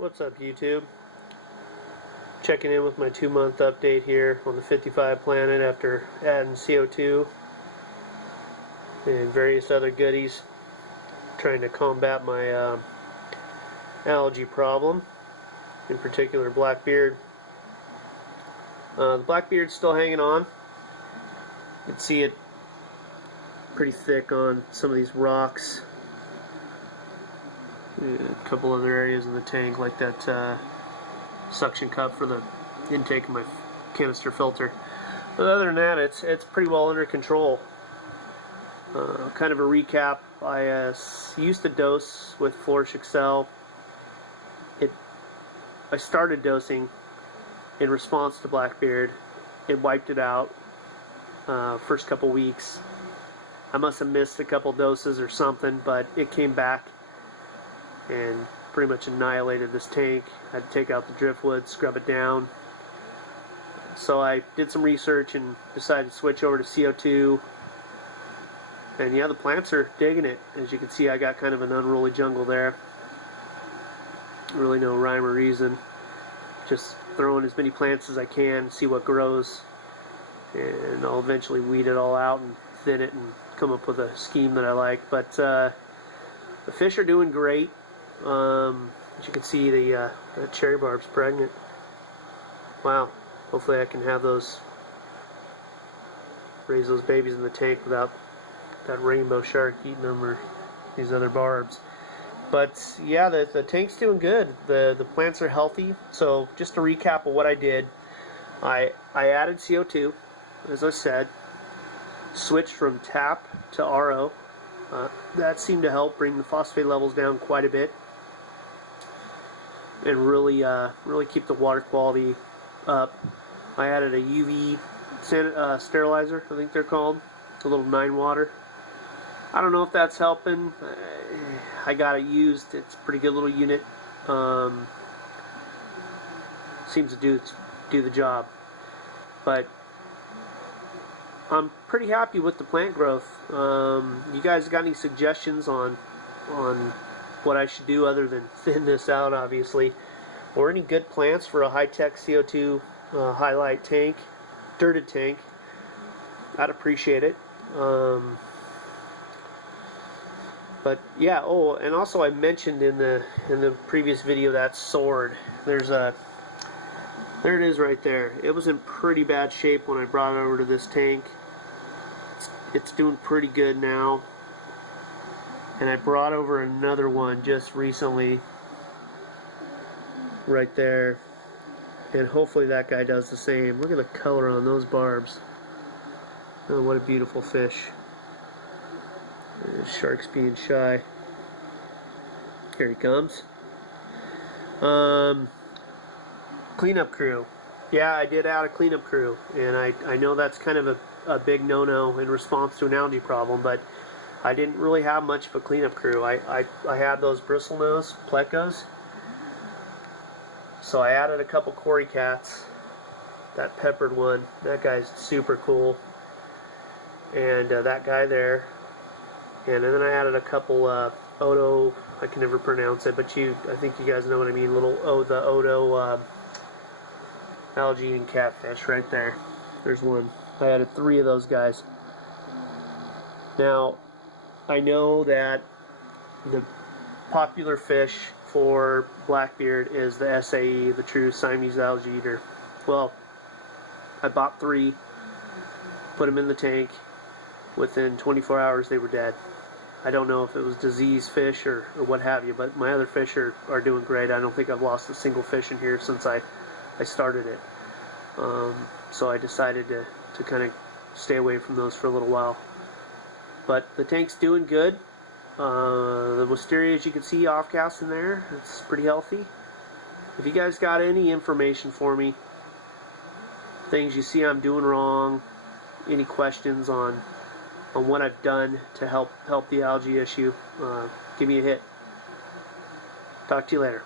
What's up, YouTube? Checking in with my 2-month update here on the 55 planet after adding CO2 and various other goodies, trying to combat my algae problem, in particular blackbeard. The blackbeard's still hanging on. You can see it pretty thick on some of these rocks. A couple other areas in the tank, like that suction cup for the intake of my canister filter. But other than that, it's pretty well under control. Kind of a recap, I used to dose with Flourish Excel. I started dosing in response to blackbeard. It wiped it out first couple weeks. I must have missed a couple doses or something, but it came back and pretty much annihilated this tank. I had to take out the driftwood, scrub it down. So I did some research and decided to switch over to CO2. And yeah, the plants are digging it. As you can see, I got kind of an unruly jungle there. Really no rhyme or reason. Just throwing as many plants as I can, see what grows. And I'll eventually weed it all out and thin it and come up with a scheme that I like. But the fish are doing great. As you can see, the cherry barb's pregnant. Wow. Hopefully I can have those, raise those babies in the tank without that rainbow shark eating them or these other barbs. But yeah, the tank's doing good. The plants are healthy. So just to recap of what I did, I added CO2, as I said, switched from TAP to RO. That seemed to help bring the phosphate levels down quite a bit and really keep the water quality up. I added a UV sterilizer, I think they're called, a little 9 water. I don't know if that's helping. I got it used. It's a pretty good little unit. Seems to do the job. But I'm pretty happy with the plant growth. You guys got any suggestions on what I should do other than thin this out, obviously, or any good plants for a high-tech CO2 highlight tank, dirted tank? I'd appreciate it. But yeah, oh, and also I mentioned in the previous video that sword. There it is right there. It was in pretty bad shape when I brought it over to this tank. It's doing pretty good now. And I brought over another one just recently, right there. And hopefully that guy does the same. Look at the color on those barbs. Oh, what a beautiful fish. Shark's being shy. Here he comes. Cleanup crew. Yeah, I did add a cleanup crew. And I know that's kind of a big no-no in response to an algae problem, but I didn't really have much of a cleanup crew. I had those bristlenose plecos, so I added a couple Cory cats. That peppered one, that guy's super cool, and that guy there, and then I added a couple Odo. I can never pronounce it, but I think you guys know what I mean. The Odo algae-eating catfish right there. There's one. I added 3 of those guys. Now, I know that the popular fish for blackbeard is the SAE, the true Siamese algae eater. Well, I bought 3, put them in the tank. Within 24 hours, they were dead. I don't know if it was disease fish or what have you, but my other fish are doing great. I don't think I've lost a single fish in here since I started it. So I decided to kind of stay away from those for a little while. But the tank's doing good. The wisteria, as you can see, off-gas in there. It's pretty healthy. If you guys got any information for me, things you see I'm doing wrong, any questions on what I've done to help the algae issue, give me a hit. Talk to you later.